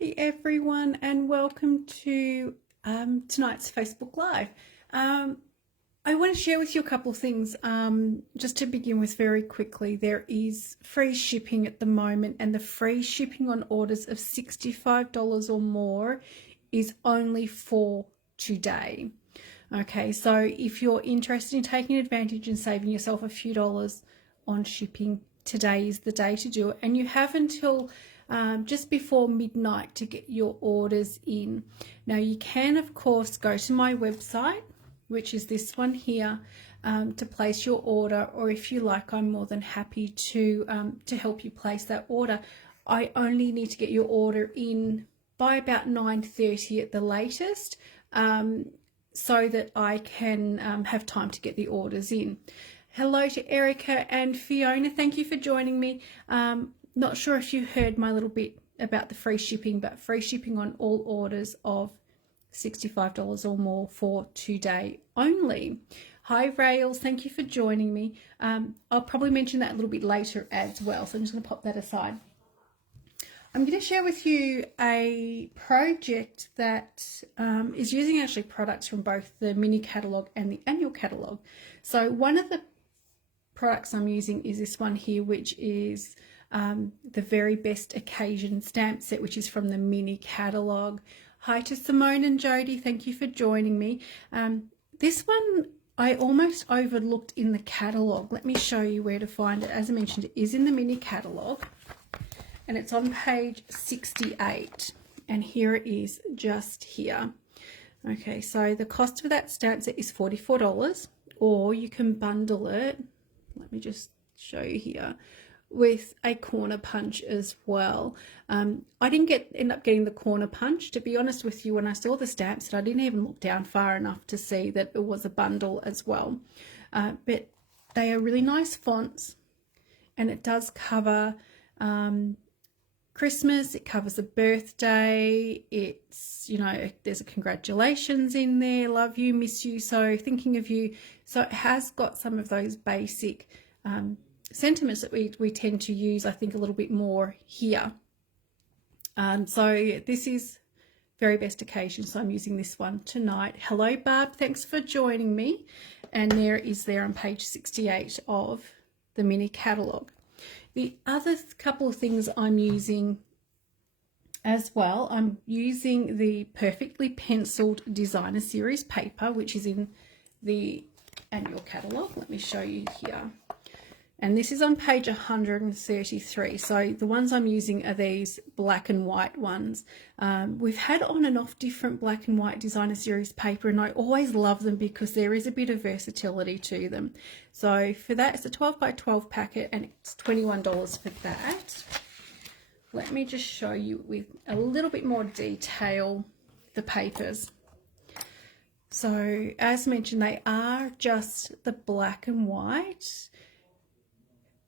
Hi everyone, and welcome to tonight's Facebook Live. I want to share with you a couple of things. Just to begin with very quickly, there is free shipping at the moment, and the free shipping on orders of $65 or more is only for today. Okay, so if you're interested in taking advantage and saving yourself a few dollars on shipping, today is the day to do it, and you have until just before midnight to get your orders in. Now you can of course go to my website, which is this one here, to place your order, or if you like, I'm more than happy to help you place that order. I only need to get your order in by about 9:30 at the latest, so that I can have time to get the orders in. Hello to Erica and Fiona, thank you for joining me. Not sure if you heard my little bit about the free shipping, but free shipping on all orders of $65 or more for today only. Hi Rails, thank you for joining me. I'll probably mention that a little bit later as well, so I'm just going to pop that aside. I'm going to share with you a project that is using actually products from both the mini catalogue and the annual catalogue. So one of the products I'm using is this one here, which is the Very Best Occasion stamp set, which is from the mini catalogue. Hi to Simone and Jody, thank you for joining me. This one I almost overlooked in the catalogue. Let me show you where to find it. As I mentioned, it is in the mini catalogue and it's on page 68, and here it is just here. Okay, so the cost for that stamp set is $44, or you can bundle it, let me just show you here, with a corner punch as well. I didn't end up getting the corner punch, to be honest with you. When I saw the stamp set, I didn't even look down far enough to see that it was a bundle as well. But they are really nice fonts, and it does cover Christmas, it covers a birthday, it's, you know, there's a congratulations in there, love you, miss you, so thinking of you. So it has got some of those basic sentiments that we tend to use, I think, a little bit more here. So this is Very Best Occasion, so I'm using this one tonight. Hello Barb, thanks for joining me. And there on page 68 of the mini catalogue. The other couple of things I'm using as well, I'm using the Perfectly Penciled Designer Series paper, which is in the annual catalogue. Let me show you here. And this is on page 133. So the ones I'm using are these black and white ones. We've had on and off different black and white designer series paper, and I always love them because there is a bit of versatility to them. So for that, it's a 12 by 12 packet, and it's $21 for that. Let me just show you with a little bit more detail the papers. So as mentioned, they are just the black and white.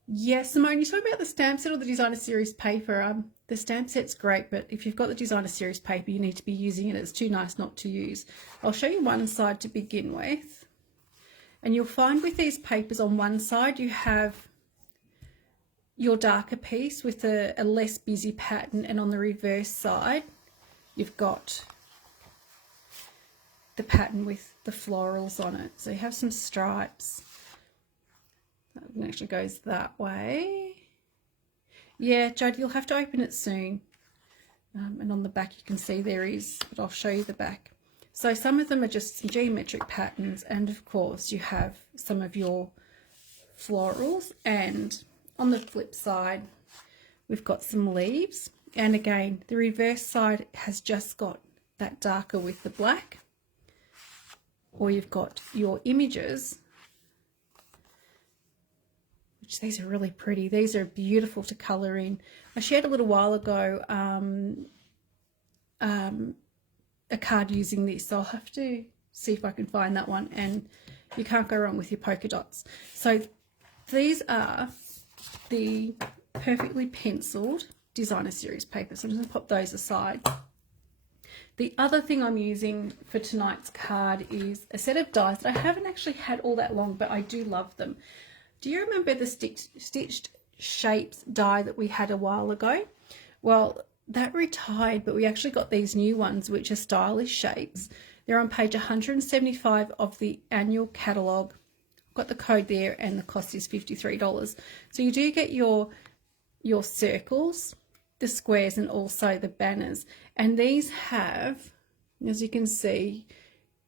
Yes, Simone, you're talking about the stamp set or the designer series paper. The stamp set's great, but if you've got the designer series paper, you need to be using it. It's too nice not to use. I'll show you one side to begin with. And you'll find with these papers, on one side you have your darker piece with a less busy pattern, and on the reverse side you've got the pattern with the florals on it. So you have some stripes. That actually goes that way. Yeah, Jodie, you'll have to open it soon. And on the back you can see there is, but I'll show you the back. So some of them are just some geometric patterns, and of course you have some of your florals, and on the flip side we've got some leaves, and again the reverse side has just got that darker with the black, or you've got your images, which these are really pretty. These are beautiful to colour in. I shared a little while ago a card using this, so I'll have to see if I can find that one, and you can't go wrong with your polka dots. So these are the Perfectly Penciled Designer Series paper, so I'm just going to pop those aside. The other thing I'm using for tonight's card is a set of dies that I haven't actually had all that long, but I do love them. Do you remember the stitched shapes die that we had a while ago? Well, that retired, but we actually got these new ones, which are stylish shapes. They're on page 175 of the annual catalogue. Got the code there, and the cost is $53. So you do get your circles, the squares, and also the banners. And these have, as you can see,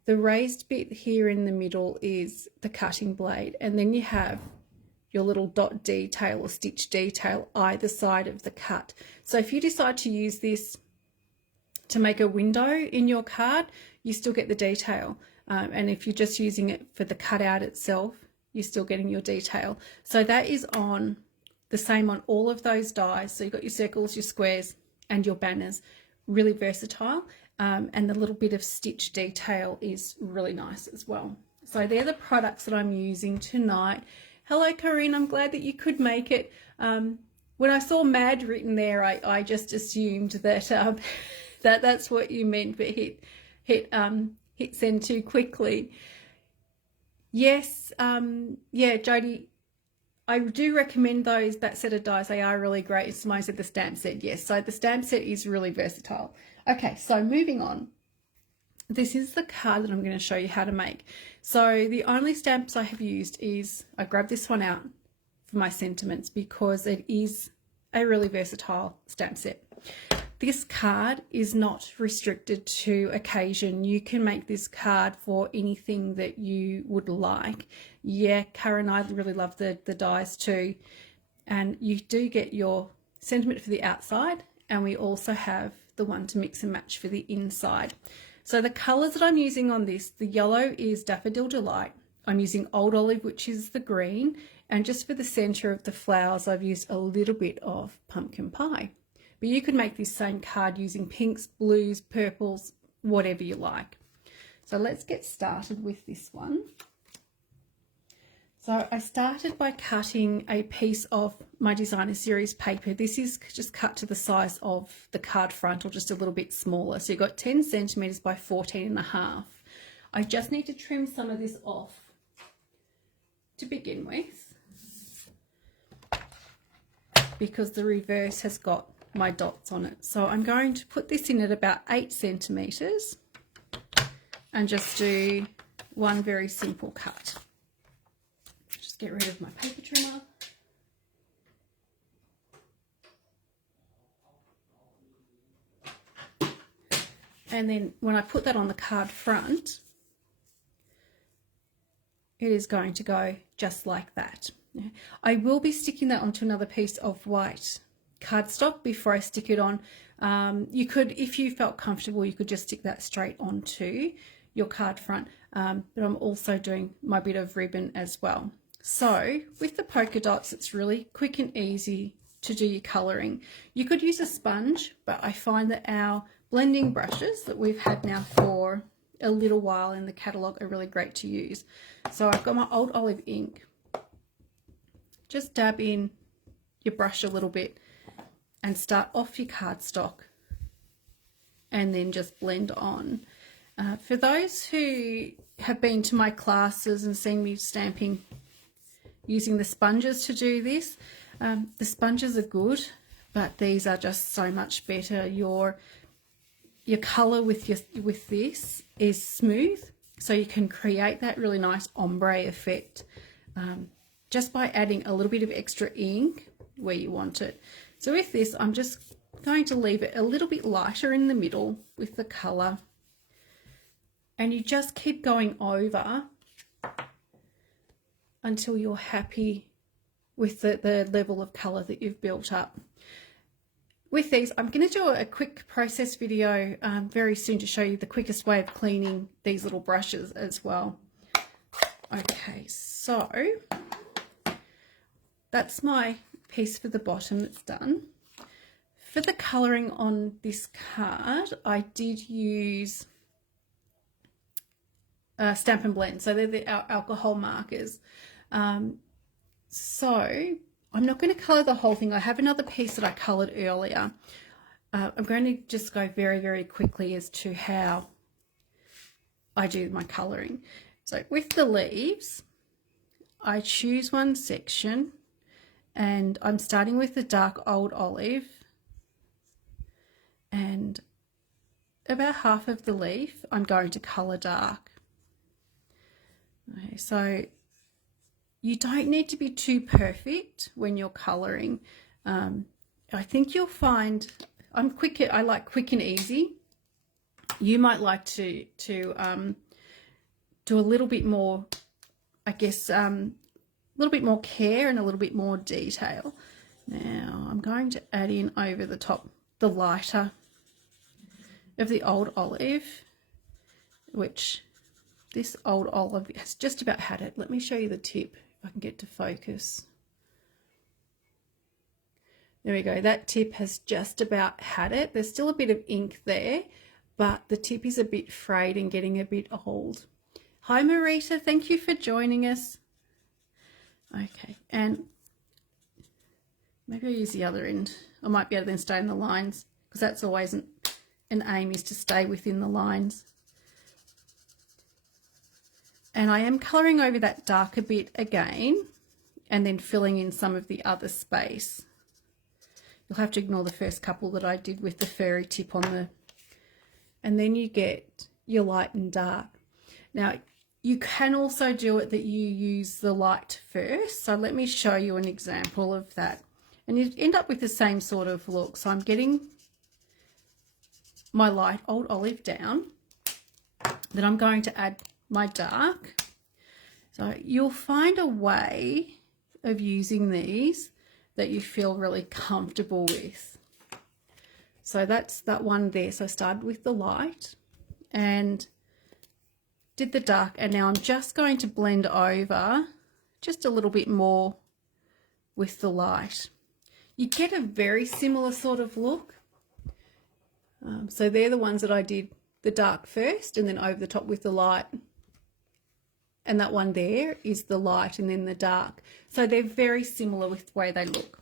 the raised bit here in the middle is the cutting blade, and then you have your little dot detail or stitch detail either side of the cut. So if you decide to use this to make a window in your card, you still get the detail. And if you're just using it for the cutout itself, you're still getting your detail. So that is on the same on all of those dies. So you've got your circles, your squares, and your banners. Really versatile. And the little bit of stitch detail is really nice as well. So they're the products that I'm using tonight. Hello, Corinne. I'm glad that you could make it. When I saw MAD written there, I just assumed that that's what you meant, but hit send too quickly. Yes, yeah, Jody, I do recommend that set of dies. They are really great. Simone said the stamp set. Yes, so the stamp set is really versatile. Okay, so moving on. This is the card that I'm going to show you how to make. So the only stamps I have used is, I grabbed this one out for my sentiments because it is a really versatile stamp set. This card is not restricted to occasion. You can make this card for anything that you would like. Yeah, Karen, I really love the dies too. And you do get your sentiment for the outside, and we also have the one to mix and match for the inside. So the colours that I'm using on this, the yellow is Daffodil Delight. I'm using Old Olive, which is the green. And just for the centre of the flowers, I've used a little bit of Pumpkin Pie. But you could make this same card using pinks, blues, purples, whatever you like. So let's get started with this one. So I started by cutting a piece of my designer series paper. This is just cut to the size of the card front, or just a little bit smaller. So you've got 10 centimetres by 14.5. I just need to trim some of this off to begin with, because the reverse has got my dots on it. So I'm going to put this in at about 8 centimetres and just do one very simple cut. Just get rid of my paper trimmer. And then when I put that on the card front, it is going to go just like that. I will be sticking that onto another piece of white cardstock before I stick it on. You could, if you felt comfortable, you could just stick that straight onto your card front. But I'm also doing my bit of ribbon as well. So with the polka dots, it's really quick and easy to do your colouring. You could use a sponge, but I find that our blending brushes that we've had now for a little while in the catalogue are really great to use. So I've got my Old Olive ink. Just dab in your brush a little bit and start off your cardstock, and then just blend on. For those who have been to my classes and seen me stamping using the sponges to do this, the sponges are good, but these are just so much better. Your colour with this is smooth, so you can create that really nice ombre effect just by adding a little bit of extra ink where you want it. So with this, I'm just going to leave it a little bit lighter in the middle with the colour, and you just keep going over until you're happy with the level of colour that you've built up. With these, I'm going to do a quick process video very soon to show you the quickest way of cleaning these little brushes as well. Okay, so that's my piece for the bottom that's done. For the colouring on this card, I did use Stampin' Blend, so they're the alcohol markers. So I'm not going to colour the whole thing. I have another piece that I coloured earlier. I'm going to just go very, very quickly as to how I do my colouring. So with the leaves, I choose one section, and I'm starting with the dark Old Olive, and about half of the leaf I'm going to colour dark. Okay, so you don't need to be too perfect when you're colouring. I think you'll find I like quick and easy. You might like to do a little bit more, I guess, a little bit more care and a little bit more detail. Now I'm going to add in over the top the lighter of the old olive, which this old olive has just about had it. Let me show you the tip if I can get to focus. There we go, that tip has just about had it. There's still a bit of ink there, but the tip is a bit frayed and getting a bit old. Hi Marita, thank you for joining us. Okay, and maybe I'll use the other end. I might be able to then stay in the lines, because that's always an aim, is to stay within the lines. And I am colouring over that darker bit again and then filling in some of the other space. You'll have to ignore the first couple that I did with the fairy tip on the, and then you get your light and dark. Now you can also do it that you use the light first. So let me show you an example of that. And you end up with the same sort of look. So I'm getting my light old olive down, then I'm going to add my dark. So you'll find a way of using these that you feel really comfortable with. So that's that one there. So I started with the light and did the dark, and now I'm just going to blend over just a little bit more with the light. You get a very similar sort of look. So they're the ones that I did the dark first and then over the top with the light. And that one there is the light and then the dark. So they're very similar with the way they look.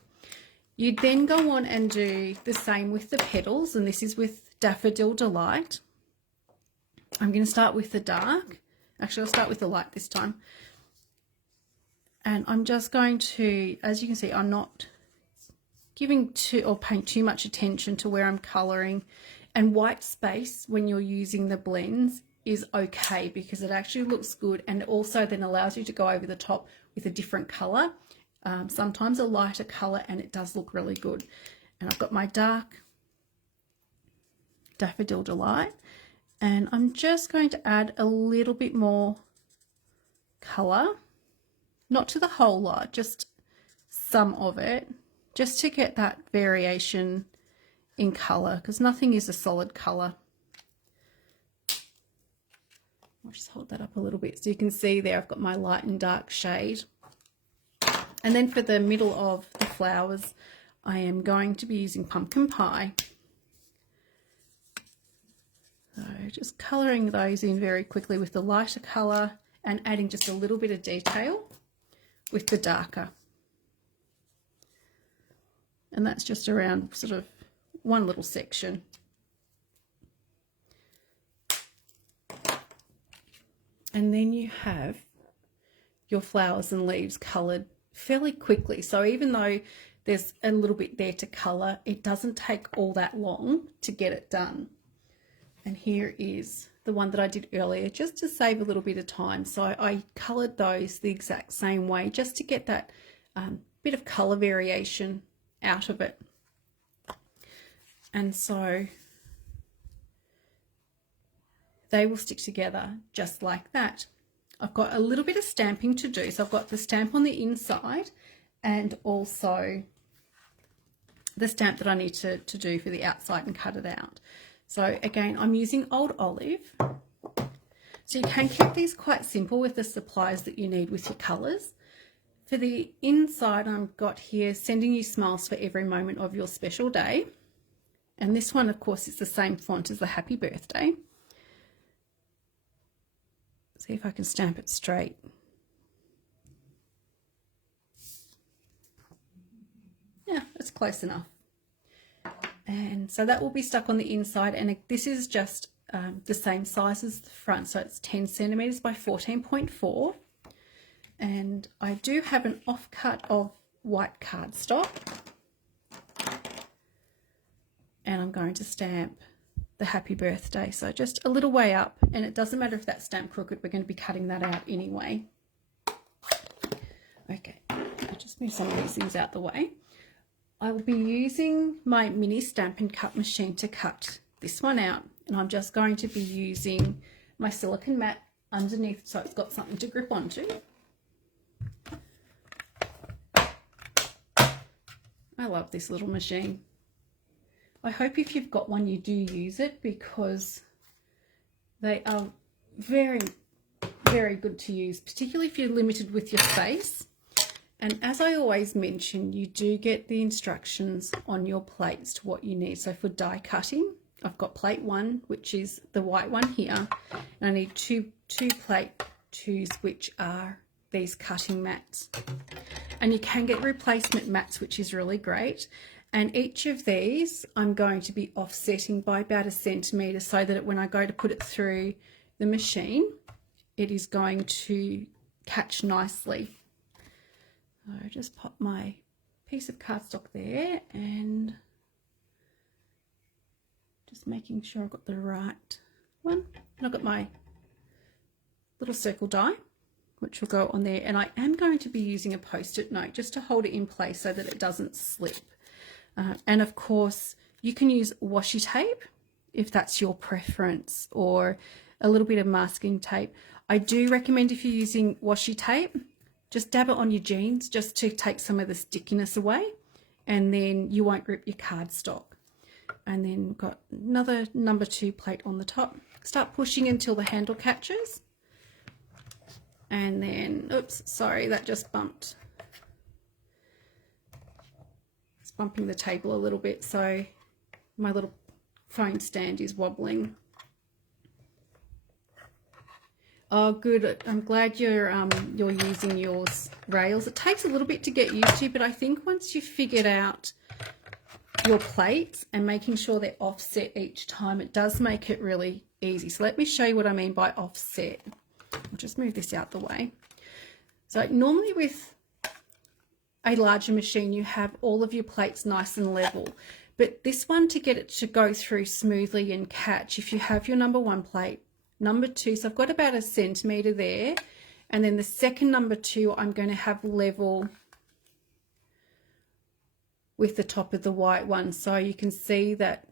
You then go on and do the same with the petals, and this is with Daffodil Delight. I'm going to start with the dark. Actually, I'll start with the light this time. And I'm just going to, as you can see, I'm not giving or paying too much attention to where I'm colouring. And white space when you're using the blends is okay, because it actually looks good and also then allows you to go over the top with a different colour, sometimes a lighter colour, and it does look really good. And I've got my dark Daffodil Delight, and I'm just going to add a little bit more colour, not to the whole lot, just some of it, just to get that variation in colour, because nothing is a solid colour. I'll just hold that up a little bit so you can see there I've got my light and dark shade. And then for the middle of the flowers, I am going to be using Pumpkin Pie. So just colouring those in very quickly with the lighter colour and adding just a little bit of detail with the darker. And that's just around sort of one little section. And then you have your flowers and leaves coloured fairly quickly. So even though there's a little bit there to colour, it doesn't take all that long to get it done. And here is the one that I did earlier, just to save a little bit of time. So I coloured those the exact same way, just to get that bit of colour variation out of it. And so they will stick together just like that. I've got a little bit of stamping to do. So I've got the stamp on the inside and also the stamp that I need to do for the outside and cut it out. So again, I'm using old olive. So you can keep these quite simple with the supplies that you need with your colours. For the inside, I've got here, sending you smiles for every moment of your special day. And this one, of course, is the same font as the happy birthday. See if I can stamp it straight. Yeah, that's close enough. And so that will be stuck on the inside, and this is just the same size as the front, so it's 10 centimeters by 14.4. And I do have an offcut of white cardstock, and I'm going to stamp the happy birthday. So just a little way up, and it doesn't matter if that's stamped crooked, we're going to be cutting that out anyway. Okay, I'll just move some of these things out the way. I will be using my mini Stampin' Cut machine to cut this one out, and I'm just going to be using my silicone mat underneath so it's got something to grip onto. I love this little machine. I hope if you've got one you do use it, because they are very, very good to use, particularly if you're limited with your space. And as I always mention, you do get the instructions on your plates to what you need. So for die cutting, I've got plate 1, which is the white one here, and I need two plate 2s, which are these cutting mats. And you can get replacement mats, which is really great. And each of these I'm going to be offsetting by about 1 centimetre so that when I go to put it through the machine, it is going to catch nicely. So just pop my piece of cardstock there and just making sure I've got the right one. And I've got my little circle die, which will go on there. And I am going to be using a post-it note just to hold it in place so that it doesn't slip. And of course, you can use washi tape if that's your preference, or a little bit of masking tape. I do recommend, if you're using washi tape, just dab it on your jeans just to take some of the stickiness away, and then you won't rip your cardstock. And then we've got another number 2 plate on the top. Start pushing until the handle catches. And then, oops, sorry, that just bumped. It's bumping the table a little bit, so my little phone stand is wobbling. Oh, good. I'm glad you're using yours rails. It takes a little bit to get used to, but I think once you've figured out your plates and making sure they're offset each time, it does make it really easy. So let me show you what I mean by offset. I'll just move this out the way. So normally with a larger machine, you have all of your plates nice and level, but this one, to get it to go through smoothly and catch, if you have your number 1 plate, number 2, so I've got about 1 centimetre there, and then the second number 2 I'm going to have level with the top of the white one, so you can see that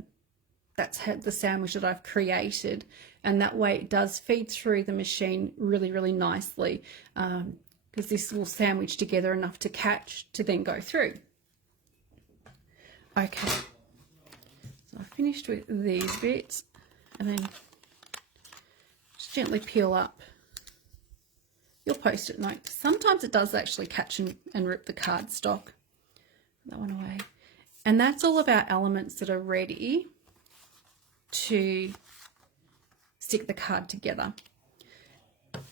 that's the sandwich that I've created, and that way it does feed through the machine really, really nicely, because this will sandwich together enough to catch to then go through. Okay, so I finished with these bits, and then just gently peel up your post-it note. Sometimes it does actually catch and rip the cardstock. Put that one away. And that's all of our elements that are ready to stick the card together.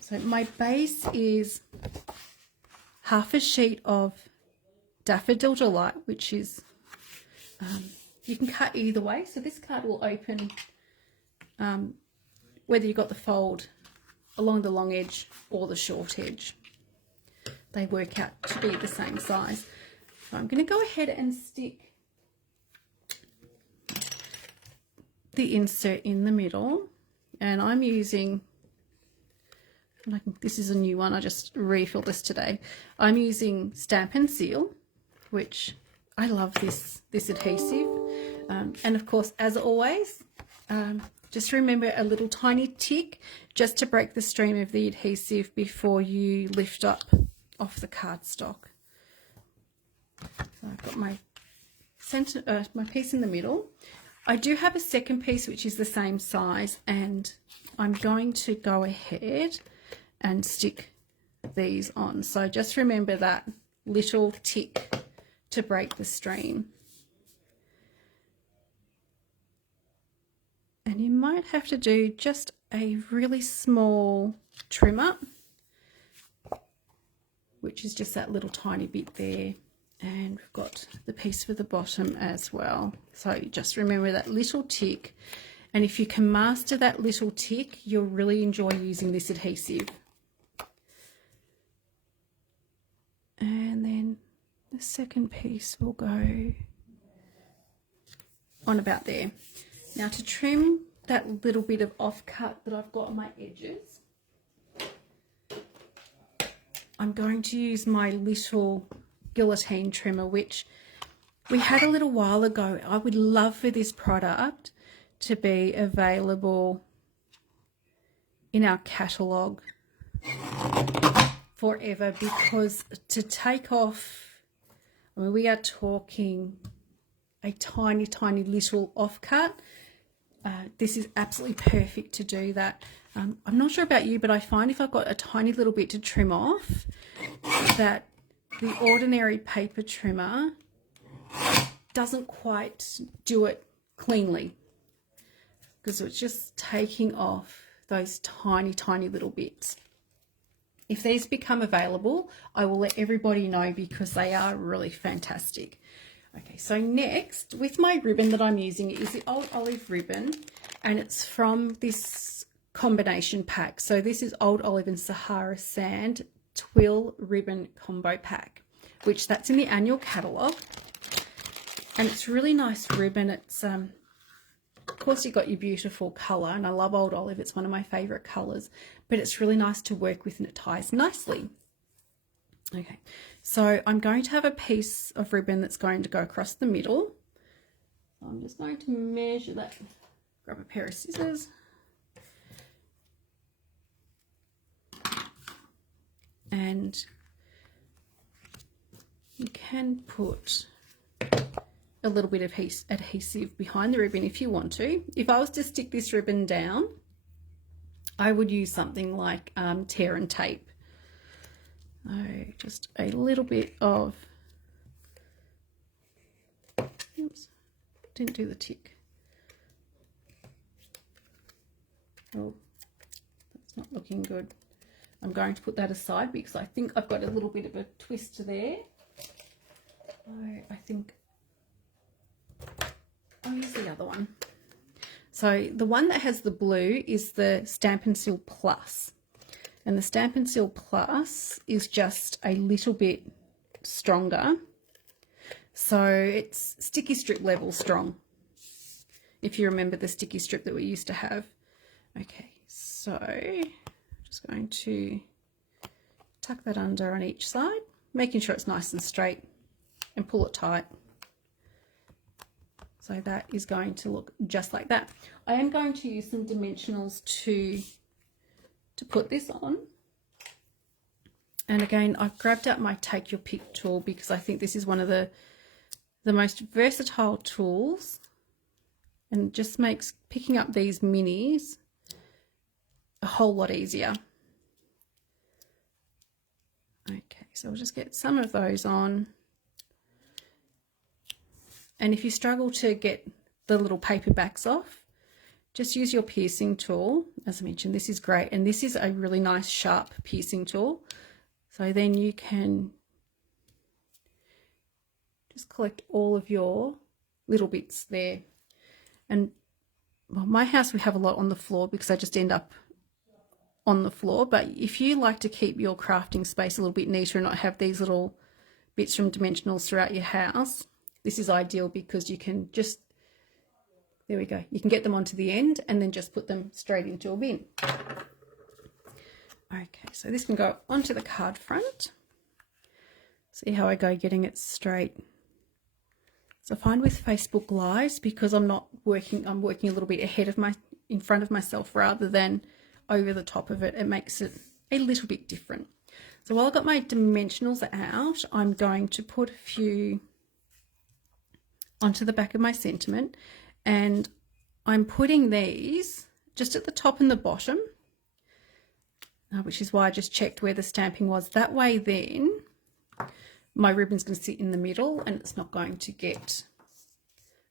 So my base is half a sheet of Daffodil Delight, which is, you can cut either way. So this card will open whether you've got the fold along the long edge or the short edge. They work out to be the same size. So I'm going to go ahead and stick the insert in the middle, and I'm using, this is a new one, I just refilled this today. I'm using Stampin' Seal, which I love this adhesive, and of course, as always, just remember a little tiny tick just to break the stream of the adhesive before you lift up off the cardstock. So I've got my center, my piece in the middle. I do have a second piece which is the same size, and I'm going to go ahead and stick these on. So just remember that little tick to break the stream. And you might have to do just a really small trim up, which is just that little tiny bit there. And we've got the piece for the bottom as well. So just remember that little tick. And if you can master that little tick, you'll really enjoy using this adhesive. And then the second piece will go on about there. Now to trim that little bit of offcut that I've got on my edges, I'm going to use my little guillotine trimmer, which we had a little while ago. I would love for this product to be available in our catalogue forever, because to take off, I mean, we are talking a tiny, tiny little offcut. This is absolutely perfect to do that. I'm not sure about you, but I find if I've got a tiny little bit to trim off, that the ordinary paper trimmer doesn't quite do it cleanly, because it's just taking off those tiny, tiny little bits. If these become available, I will let everybody know, because they are really fantastic. Okay, so next, with my ribbon that I'm using, is the Old Olive ribbon, and it's from this combination pack. So this is Old Olive and Sahara Sand Twill Ribbon Combo Pack, which that's in the annual catalogue. And it's really nice ribbon. It's of course you've got your beautiful colour, and I love Old Olive, it's one of my favourite colours, but it's really nice to work with and it ties nicely. Okay, so I'm going to have a piece of ribbon that's going to go across the middle. So I'm just going to measure that, grab a pair of scissors. And you can put a little bit of adhesive behind the ribbon if you want to. If I was to stick this ribbon down, I would use something like tear and tape. Just a little bit of, oops, didn't do the tick. Oh, that's not looking good. I'm going to put that aside because I think I've got a little bit of a twist there. I think I'll use the other one. So the one that has the blue is the Stampin' Seal Plus. And the Stampin' Seal Plus is just a little bit stronger. So it's sticky strip level strong, if you remember the sticky strip that we used to have. Okay, so just going to tuck that under on each side, making sure it's nice and straight, and pull it tight. So that is going to look just like that. I am going to use some dimensionals to put this on. And again, I've grabbed out my Take Your Pick tool because I think this is one of the most versatile tools, and just makes picking up these minis a whole lot easier. Okay, so we'll just get some of those on. And if you struggle to get the little paper backs off, just use your piercing tool. As I mentioned, this is great, and this is a really nice sharp piercing tool. So then you can just collect all of your little bits there. And well, my house, we have a lot on the floor because I just end up on the floor. But if you like to keep your crafting space a little bit neater and not have these little bits from dimensionals throughout your house, this is ideal because you can just, there we go, you can get them onto the end and then just put them straight into a bin. Okay, so this can go onto the card front. See how I go getting it straight. So I find with Facebook Lives, because I'm working a little bit ahead of in front of myself rather than over the top of it, it makes it a little bit different. So while I've got my dimensionals out, I'm going to put a few onto the back of my sentiment, and I'm putting these just at the top and the bottom, which is why I just checked where the stamping was. That way then my ribbon's going to sit in the middle and it's not going to get,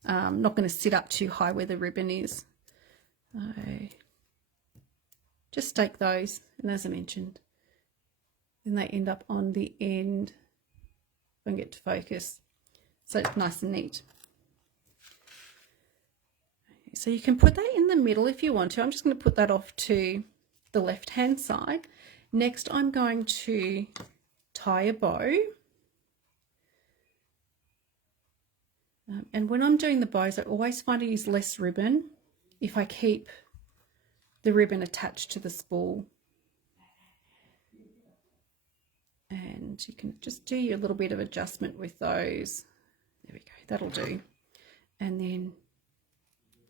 not going to sit up too high where the ribbon is. Just stake those, and as I mentioned, then they end up on the end. If I can get to focus, so it's nice and neat. Okay, so you can put that in the middle if you want to. I'm just going to put that off to the left hand side. Next, I'm going to tie a bow. And when I'm doing the bows, I always find I use less ribbon if I keep the ribbon attached to the spool. And you can just do your little bit of adjustment with those. There we go, that'll do. And then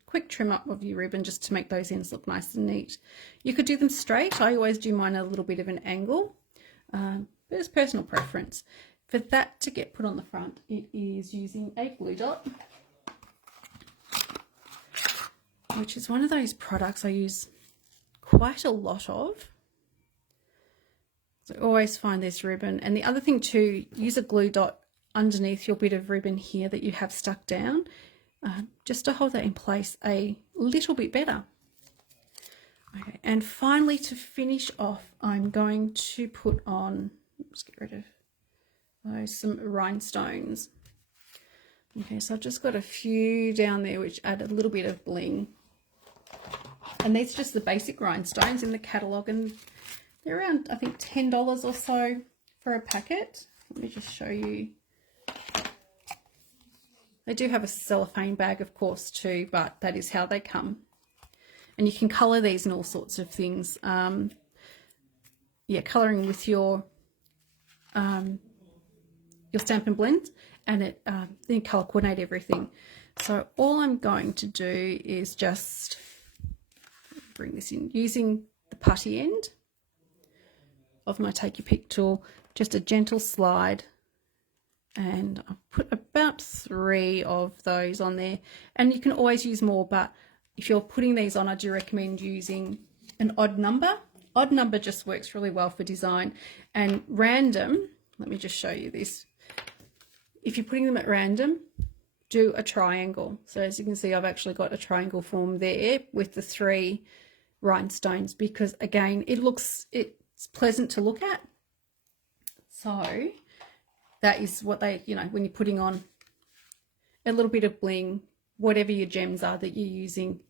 quick trim up of your ribbon just to make those ends look nice and neat. You could do them straight. I always do mine a little bit of an angle, but it's personal preference. For that to get put on the front, it is using a glue dot, which is one of those products I use quite a lot of. So I always find this ribbon. And the other thing too, use a glue dot underneath your bit of ribbon here that you have stuck down, just to hold that in place a little bit better. Okay, and finally, to finish off, I'm going to put on, let's get rid of some rhinestones. Okay, so I've just got a few down there which add a little bit of bling. And these are just the basic rhinestones in the catalogue, and they're around, I think, $10 or so for a packet. Let me just show you. They do have a cellophane bag, of course, too, but that is how they come. And you can colour these in all sorts of things. Yeah, colouring with your Stampin' Blend, and it then colour coordinate everything. So all I'm going to do is just bring this in using the putty end of my Take Your Pick tool, just a gentle slide, and I'll put about 3 of those on there. And you can always use more, but if you're putting these on, I do recommend using an odd number. Odd number just works really well for design. And random, let me just show you this. If you're putting them at random, do a triangle. So as you can see, I've actually got a triangle form there with the 3 rhinestones, because again, it's pleasant to look at. So that is what they, you know, when you're putting on a little bit of bling, whatever your gems are that you're using,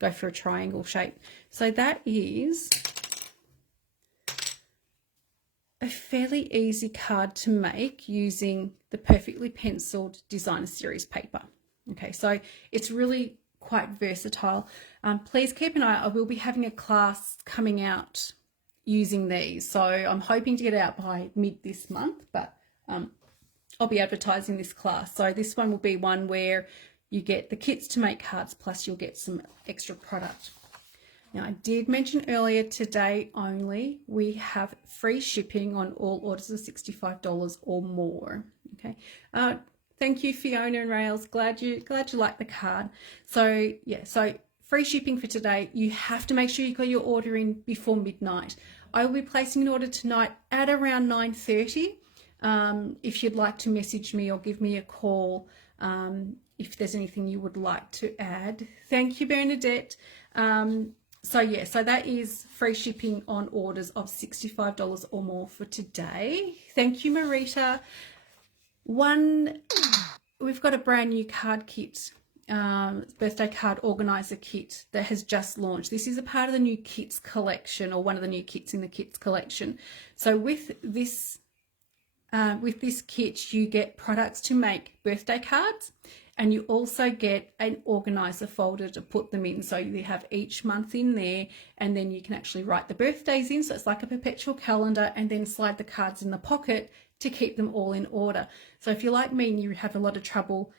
go for a triangle shape. So that is a fairly easy card to make using the Perfectly Penciled Designer Series paper. Okay, so it's really quite versatile. Please keep an eye. I will be having a class coming out using these, so I'm hoping to get it out by mid this month, but I'll be advertising this class. So this one will be one where you get the kits to make cards, plus you'll get some extra product. Now, I did mention earlier, today only, we have free shipping on all orders of $65 or more. Okay. Thank you, Fiona and Rails. Glad you like the card. So yeah, so free shipping for today. You have to make sure you got your order in before midnight. I will be placing an order tonight at around 9:30. If you'd like to message me or give me a call, if there's anything you would like to add. Thank you, Bernadette. So yeah, so that is free shipping on orders of $65 or more for today. Thank you, Marita. We've got a brand new card kit, birthday card organizer kit that has just launched. This is a part of the new kits collection, or one of the new kits in the kits collection. So with this kit, you get products to make birthday cards, and you also get an organizer folder to put them in. So you have each month in there, and then you can actually write the birthdays in. So it's like a perpetual calendar, and then slide the cards in the pocket to keep them all in order. So if you're like me and you have a lot of trouble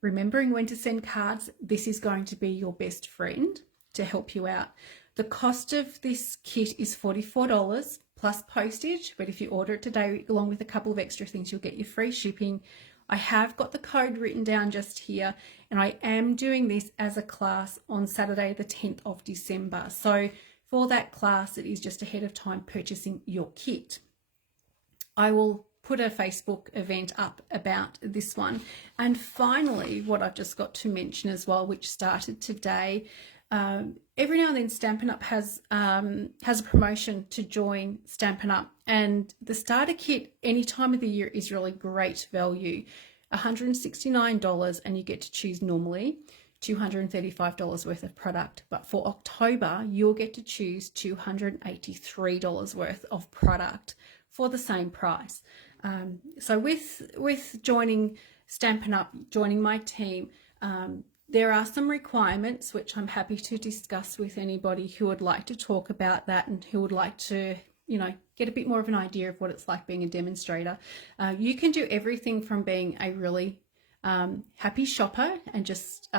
remembering when to send cards, this is going to be your best friend to help you out. The cost of this kit is $44 plus postage, but if you order it today along with a couple of extra things, you'll get your free shipping. I have got the code written down just here, and I am doing this as a class on Saturday the 10th of December. So for that class, it is just ahead of time purchasing your kit. I will put a Facebook event up about this one. And finally, what I've just got to mention as well, which started today, every now and then Stampin' Up has a promotion to join Stampin' Up, and the starter kit any time of the year is really great value, $169, and you get to choose normally $235 worth of product, but for October you'll get to choose $283 worth of product for the same price. So with joining Stampin' Up, joining my team, there are some requirements which I'm happy to discuss with anybody who would like to talk about that and who would like to, get a bit more of an idea of what it's like being a demonstrator. You can do everything from being a really happy shopper and just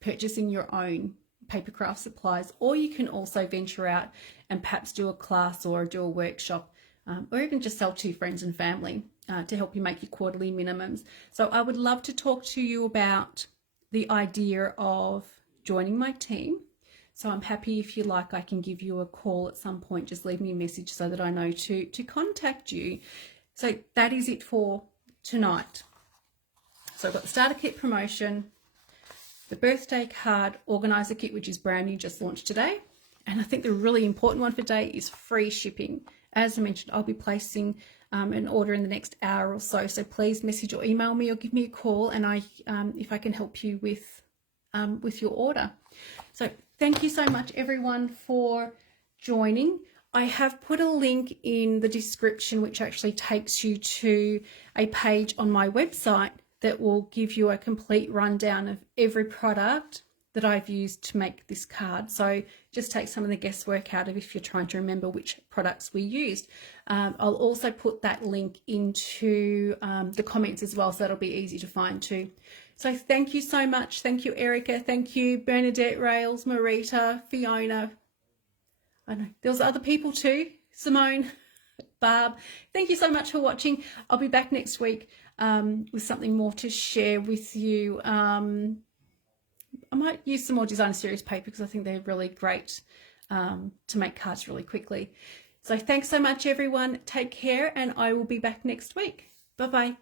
purchasing your own paper craft supplies, or you can also venture out and perhaps do a class or do a workshop, or even just sell to friends and family to help you make your quarterly minimums. So I would love to talk to you about the idea of joining my team. So I'm happy, if you like, I can give you a call at some point. Just leave me a message so that I know to contact you. So that is it for tonight. So I've got the starter kit promotion, the birthday card organizer kit, which is brand new, just launched today. And I think the really important one for today is free shipping. As I mentioned, I'll be placing an order in the next hour or so. So please message or email me or give me a call, and if I can help you with your order. So thank you so much, everyone, for joining. I have put a link in the description which actually takes you to a page on my website that will give you a complete rundown of every product that I've used to make this card. So just take some of the guesswork out of if you're trying to remember which products we used. I'll also put that link into the comments as well, so that'll be easy to find too. So thank you so much. Thank you, Erica. Thank you, Bernadette, Rails, Marita, Fiona. I know there's other people too. Simone, Barb. Thank you so much for watching. I'll be back next week with something more to share with you. I might use some more designer series paper because I think they're really great to make cards really quickly. So thanks so much, everyone. Take care, and I will be back next week. Bye-bye.